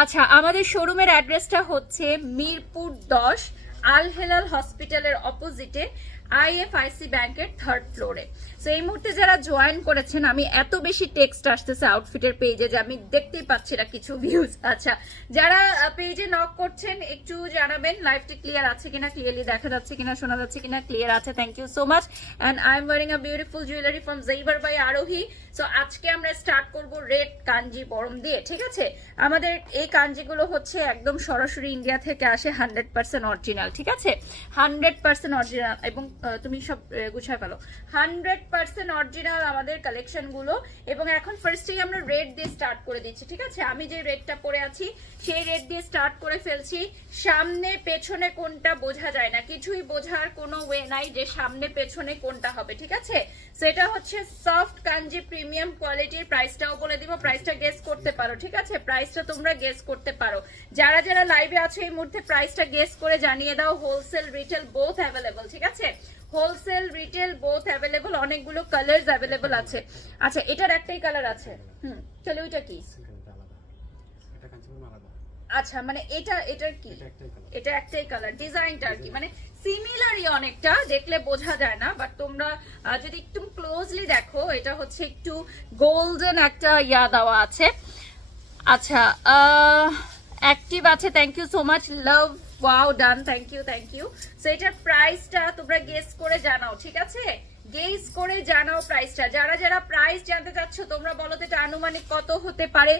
আচ্ছা, আমাদের শোরুমের অ্যাড্রেসটা হচ্ছে মিরপুর 10, আল হেলাল হসপিটালের অপোজিটে, আইএফআইসি ব্যাংকের 3rd ফ্লোরে। সো এই মুহূর্তে যারা জয়েন করেছেন, আমি এত বেশি টেক্সট আসতেছে আউটফিটের পেজে যে আমি দেখতেই পাচ্ছি না কিছু ভিউজ। আচ্ছা, যারা পেজে নক করছেন একটু জানাবেন লাইভটি ক্লিয়ার আছে কিনা, ক্লিয়ারলি দেখা যাচ্ছে কিনা, শোনা যাচ্ছে কিনা। ক্লিয়ার আছে, thank you so much. And I am wearing a beautiful jewellery from জেইবার বাই আরোহী। সো আজকে আমরা স্টার্ট করব রেড কাঞ্জি বরম দিয়ে, ঠিক আছে? আমাদের এই কাঞ্জিগুলো হচ্ছে একদম সরাসরি ইন্ডিয়া থেকে আসে, 100% অরিজিনাল, ঠিক আছে? 100% অরিজিনাল। এবং তুমি সব গুছায় ফেলো, 100% অরিজিনাল আমাদের কালেকশন গুলো। এবং এখন ফার্স্টেই আমরা রেড দিয়ে স্টার্ট করে দিচ্ছি, ঠিক আছে? আমি যে রেডটা পরে আছি সেই রেড দিয়ে স্টার্ট করে ফেলছি। সামনে পেছনে কোনটা বোঝা যায় না, কিছুই বোঝার কোনো ওয়ে নাই যে সামনে পেছনে কোনটা হবে, ঠিক আছে? সেটা হচ্ছে সফট কাঞ্জি প্রিমিয়াম কোয়ালিটির। প্রাইসটাও বলে দিব, প্রাইসটা গেস করতে পারো, ঠিক আছে? প্রাইসটা তোমরা গেস করতে পারো। যারা যারা লাইভে আছো এই মুহূর্তে প্রাইসটা গেস করে জানিয়ে দাও। হোলসেল রিটেল বোথ অ্যাভেলেবল, ঠিক আছে? Wholesale retail both available. অনেকগুলো কালার্স অ্যাভেলেবল আছে। আচ্ছা, এটার একটাই কালার আছে। চলো, ওইটা কি? আচ্ছা, মানে এটার কি? এটা একটাই কালার, ডিজাইনটা আর কি মানে সিমিলারই অনেকটা, দেখলে বোঝা যায় না, বাট তোমরা যদি একটু ক্লোজলি দেখো এটা হচ্ছে একটু গোল্ডেন একটা ইয়া দেওয়া আছে। আচ্ছা, অ্যাক্টিভ আছে, thank you so much, love, wow, done, thank you, thank you. So এটার প্রাইসটা তোমরা গেস করে জানাও, ঠিক আছে? গেস করে জানাও প্রাইসটা। যারা যারা প্রাইস জানতে চাচ্ছ তোমরা বলো তো এটা আনুমানিক কত হতে পারে।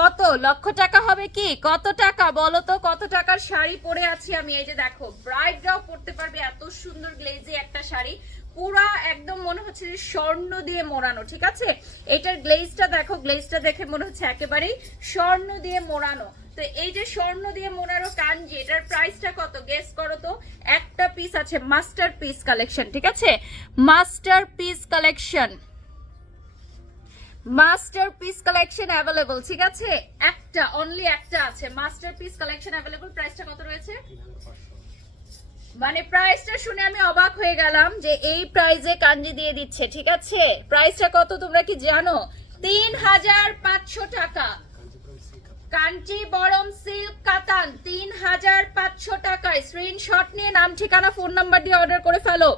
কত লক্ষ টাকা হবে কি? কত টাকা বলো তো? কত টাকার শাড়ি পরে আছি আমি? এই যে দেখো, ব্রাইডরাও পরতে পারবে এত সুন্দর গ্লেজে একটা শাড়ি, পুরা একদম মনে হচ্ছে যে স্বর্ণ দিয়ে মোড়ানো, ঠিক আছে? এটার গ্লেজটা দেখো, গ্লেজটা দেখে মনে হচ্ছে একেবারেই স্বর্ণ দিয়ে মোড়ানো। তো এই যে স্বর্ণ দিয়ে মোড়ানো কাঞ্জি, এটার প্রাইসটা কত গেস করো তো? একটা পিস আছে, মাস্টার পিস কালেকশন, ঠিক আছে? Master piece collection, masterpiece collection available, ঠিক আছে? একটা, অনলি একটা আছে মাস্টারপিস কালেকশন অ্যাভেলেবল। প্রাইসটা কত রয়েছে? মানে প্রাইসটা শুনে আমি অবাক হয়ে গেলাম যে এই প্রাইসে কাঞ্জি দিয়ে দিচ্ছে, ঠিক আছে? প্রাইসটা কত তোমরা কি জানো? 3500 টাকা। কাঞ্জিবরম সিল্ক কাতান 3500 টাকায়। স্ক্রিনশট নিয়ে নাম ঠিকানা ফোন নাম্বার দিয়ে অর্ডার করে ফেলো।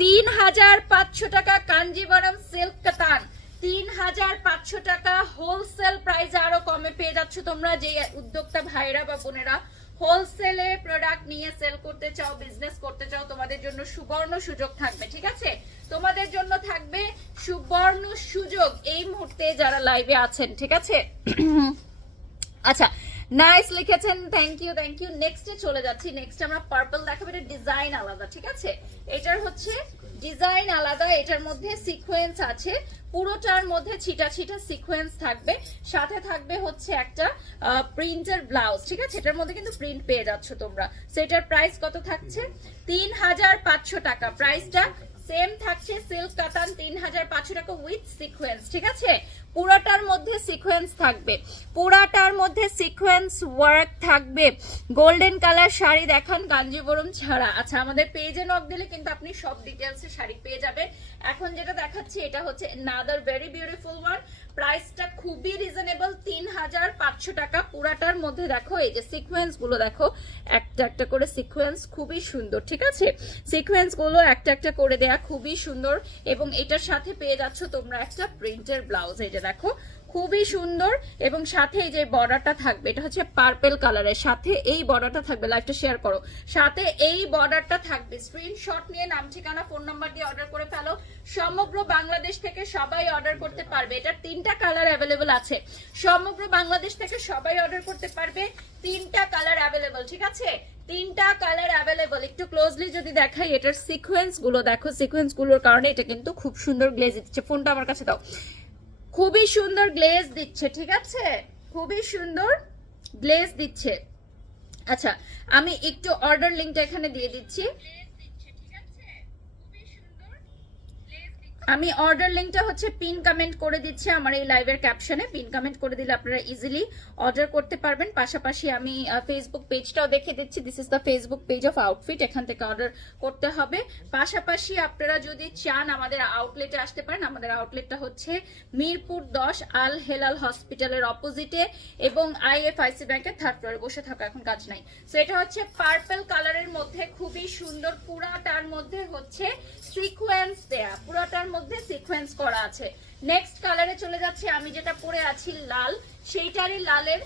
3500 টাকা কাঞ্জিবরম সিল্ক কাতান, 3500 টাকা। হোলসেল প্রাইসে আরো কমে পেয়ে যাচ্ছ তোমরা, যে উদ্যোক্তা ভাইরা বা বোনেরা হোলসেলে প্রোডাক্ট নিয়ে সেল করতে চাও, বিজনেস করতে চাও, তোমাদের জন্য সুবর্ণ সুযোগ থাকবে, ঠিক আছে? তোমাদের জন্য থাকবে সুবর্ণ সুযোগ এই মুহূর্তে যারা লাইভে আছেন, ঠিক আছে? আচ্ছা, নাইস লিখেছেন, থ্যাংক ইউ, থ্যাংক ইউ। নেক্সটে চলে যাচ্ছি। নেক্সট আমরা পার্পল দেখাবো। এটা ডিজাইন আলাদা, ঠিক আছে? এটার হচ্ছে ডিজাইন আলাদা, এটার মধ্যে সিকোয়েন্স আছে, পুরোটার মধ্যে ছিটা ছিটা সিকোয়েন্স থাকবে, সাথে থাকবে হচ্ছে একটা প্রিন্টের ব্লাউজ, ঠিক আছে? এটার মধ্যে কিন্তু প্রিন্ট পেয়ে যাচ্ছ তোমরা। সেটার প্রাইস কত থাকছে? 3500 টাকা। প্রাইসটা সেম থাকছে, সিল্ক কাতান 3500 টাকা উইথ সিকোয়েন্স, ঠিক আছে? পুরাটার মধ্যে সিকোয়েন্স থাকবে, পুরাটার মধ্যে সিকোয়েন্স ওয়ার্ক থাকবে। গোল্ডেন কালার শাড়ি দেখান কাঞ্জিবরম ছাড়া। আচ্ছা, আমাদের পেজে নক দিলে কিন্তু আপনি সব ডিটেলসে শাড়ি পেয়ে যাবেন। এখন যেটা দেখাচ্ছি এটা হচ্ছে নাদার ভেরি বিউটিফুল ওয়ান। প্রাইসটা খুবই রিজনেবল, 3500 টাকা। পুরাটার মধ্যে দেখো এই যে সিকোয়েন্স গুলো দেখো, একটা একটা করে সিকোয়েন্স, খুবই সুন্দর, ঠিক আছে? সিকোয়েন্স গুলো একটা একটা করে দেয়া, খুবই সুন্দর। এবং এটার সাথে পেয়ে যাচ্ছ তোমরা একটা প্রিন্টের ব্লাউজ, এই যে দেখো, খুবই সুন্দর। এবং সাথে এই যে বর্ডারটা থাকবে, এটা হচ্ছে পার্পল কালারের, সাথে এই বর্ডারটা থাকবে। লাইভটা শেয়ার করো, সাথে এই বর্ডারটা থাকবে। স্ক্রিনশট নিয়ে নাম ঠিকানা ফোন নাম্বার দিয়ে অর্ডার করে ফেলো। সমগ্র বাংলাদেশ থেকে সবাই অর্ডার করতে পারবে। এটার 3টা কালার অ্যাভেলেবল আছে, সমগ্র বাংলাদেশ থেকে সবাই অর্ডার করতে পারবে। 3টা কালার অ্যাভেলেবল, ঠিক আছে? 3টা কালার অ্যাভেলেবল। একটু ক্লোজলি যদি দেখাই, এটার সিকোয়েন্স গুলো দেখো, সিকোয়েন্স গুলোর কারণে এটা কিন্তু খুব সুন্দর গ্লেজ দিচ্ছে। ফোনটা আমার কাছে দাও। খুবই সুন্দর গ্লেজ দিচ্ছে, ঠিক আছে? খুবই সুন্দর গ্লেজ দিচ্ছে। আচ্ছা, আমি একটু অর্ডার লিঙ্কটা এখানে দিয়ে দিচ্ছি। আমি অর্ডার লিংকটা হচ্ছে পিন কমেন্ট করে দিচ্ছি আমার এই লাইভের ক্যাপশনে। পিন কমেন্ট করে দিলে আপনারা ইজিলি অর্ডার করতে পারবেন। পাশাপাশি আমি ফেসবুক পেজটাও দেখে দিচ্ছি। This is the Facebook page of outfit, এখান থেকে অর্ডার করতে হবে। পাশাপাশি আপনারা যদি চান আমাদের আউটলেটে আসতে পারেন। আমাদের আউটলেটটা হচ্ছে মিরপুর 10 আল হেলাল হসপিটালের অপোজিটে এবং আইএফআইসি ব্যাংকের 3rd ফ্লোরে। বসে থাকা এখন কাজ নাই। সো এটা হচ্ছে পার্পল কালারের মধ্যে খুবই সুন্দর, পুরাটার মধ্যে হচ্ছে সিকোয়েন্স দেয়া, পুরাটার মধ্যে সিকোয়েন্স করা আছে। নেক্সট কালারে চলে যাচ্ছে, আমি যেটা পরে আছি লাল, সেইটারই লালের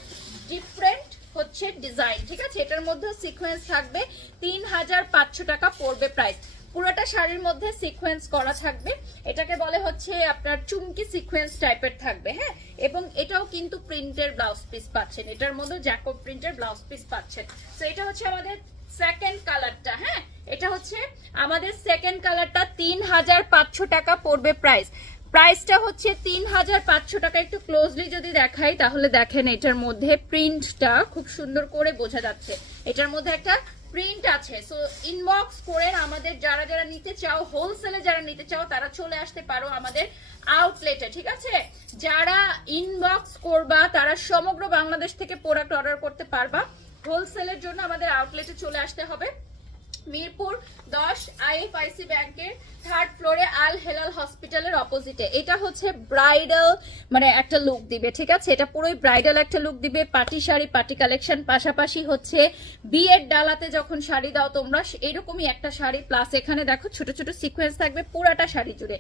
ডিফারেন্ট হচ্ছে ডিজাইন, ঠিক আছে। এটার মধ্যে সিকোয়েন্স থাকবে, 3500 টাকা পড়বে প্রাইস। পুরোটা শাড়ির মধ্যে সিকোয়েন্স করা থাকবে, এটাকে বলে হচ্ছে আপনার চুমকি সিকোয়েন্স টাইপের থাকবে, হ্যাঁ। এবং এটাও কিন্তু প্রিন্টের ব্লাউজ পিস পাচ্ছেন, এটার মধ্যে জ্যাকব প্রিন্টের ব্লাউজ পিস পাচ্ছেন। তো এটা হচ্ছে আমাদের সেকেন্ড কালারটা, হ্যাঁ। এটা হচ্ছে আমাদের সেকেন্ড কালারটা, 3500 টাকা পড়বে প্রাইস। প্রাইসটা হচ্ছে 3500 টাকা। একটু ক্লোজলি যদি দেখাই তাহলে দেখেন এটার মধ্যে প্রিন্টটা খুব সুন্দর করে বোঝা যাচ্ছে, এটার মধ্যে একটা প্রিন্ট আছে। সো ইনবক্স করে আমাদের যারা যারা নিতে চাও, হোলসেলে যারা নিতে চাও তারা চলে আসতে পারো আমাদের আউটলেটে, ঠিক আছে। যারা ইনবক্স করবা তারা সমগ্র বাংলাদেশ থেকে প্রোডাক্ট অর্ডার করতে পারবা। হোলসেলের জন্য আমাদের আউটলেটে চলে আসতে হবে মিরপুর 10 আইএফআইসি ব্যাংকের 3rd ফ্লোরে আল হেলাল হসপিটালের অপোজিটে। এটা হচ্ছে ব্রাইডাল মানে একটা লুক দিবে, ঠিক আছে। এটা পুরোই ব্রাইডাল একটা লুক দিবে, পার্টি শাড়ি, পার্টি কালেকশন। পাশাপাশি হচ্ছে বিয়ের ডালাতে যখন শাড়ি দাও তোমরা, এরকমই একটা শাড়ি। প্লাস এখানে দেখো ছোট ছোট সিকোয়েন্স থাকবে পুরাটা শাড়ি জুড়ে,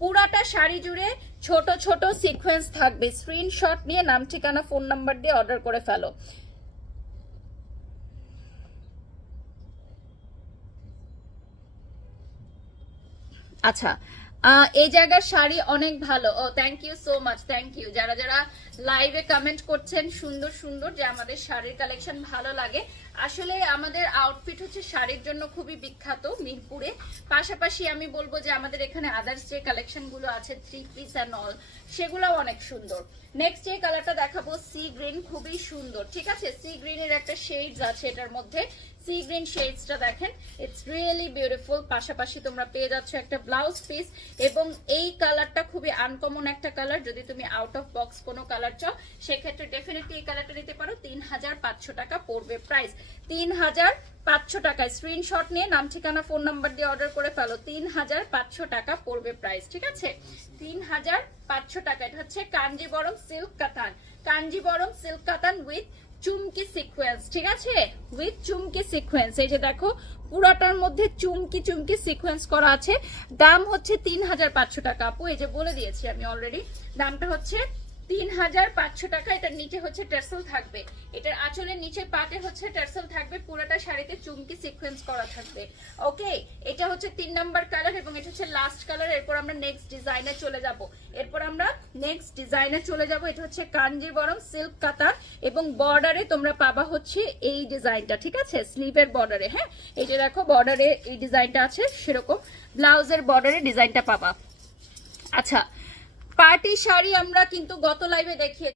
পুরাটা শাড়ি জুড়ে ছোট ছোট সিকোয়েন্স থাকবে। স্ক্রিনশট নিয়ে নাম, ঠিকানা, ফোন নাম্বার দিয়ে অর্ডার করে ফেলো। আচ্ছা, এই জায়গার শাড়ি অনেক ভালো। Oh thank you so much, thank you যারা যারা লাইভে কমেন্ট করছেন সুন্দর সুন্দর যে আমাদের শাড়ির কালেকশন ভালো লাগে। আসলে আমাদের আউটফিট হচ্ছে শাড়ির জন্য খুবই বিখ্যাত মিরপুরে। পাশাপাশি আমি বলবো যে আমাদের এখানে আদার্স যে কালেকশন গুলো আছে, 3 পিস অ্যান্ড অল, সেগুলোও অনেক সুন্দর। নেক্সট যে কালারটা দেখাবো সি গ্রিন, খুবই সুন্দর, ঠিক আছে। সি গ্রিনের একটা শেডস আছে এটার মধ্যে, সি গ্রিন শেডসটা দেখেন, ইটস রিয়েলি বিউটিফুল। পাশাপাশি তোমরা পেয়ে যাচ্ছ একটা ব্লাউজ পিস, এবং এই কালারটা খুবই আনকমন একটা কালার। যদি তুমি আউট অফ বক্স কোনো কালার চাও সেক্ষেত্রে ডেফিনেটলি এই কালারটা নিতে পারো। 3500 টাকা পড়বে প্রাইস, 3500 টাকায়। স্ক্রিনশট নিয়ে নাম, ঠিকানা, ফোন নাম্বার দিয়ে অর্ডার করে ফেলো। 3500 টাকা পড়বে প্রাইস, ঠিক আছে। 3500 টাকা। এটা হচ্ছে কাঞ্জিবরম সিল্ক কাতান, কাঞ্জিবরম সিল্ক কাতান উইথ চুমকি সিকোয়েন্স, ঠিক আছে, উইথ চুমকি সিকোয়েন্স। এই যে দেখো পুরাটার মধ্যে চুমকি চুমকি সিকোয়েন্স করা আছে। দাম হচ্ছে 3500 টাকা। আপু এই যে বলে দিয়েছি আমি অলরেডি, দামটা হচ্ছে 3500 টাকা। এটার নিচে হচ্ছে টার্সেল থাকবে, এটার আঁচলের নিচে পাটে হচ্ছে টার্সেল থাকবে, পুরোটা শাড়িতে চুমকি সিকোয়েন্স করা থাকবে। ওকে, এটা হচ্ছে 3 নাম্বার কালার এবং এটা হচ্ছে লাস্ট কালার। এরপর আমরা নেক্সট ডিজাইনে চলে যাব, এটা হচ্ছে কাঞ্জিবরম সিল্ক কাতান এবং বর্ডারে তোমরা পাবা হচ্ছে এই ডিজাইনটা, ঠিক আছে, স্লিভের বর্ডারে, হ্যাঁ। এই যে দেখো বর্ডারে এই ডিজাইনটা আছে, সেরকম ব্লাউজের বর্ডারে ডিজাইনটা পাবা। আচ্ছা, পার্টি শাড়ি আমরা কিন্তু গত লাইভে দেখিয়ে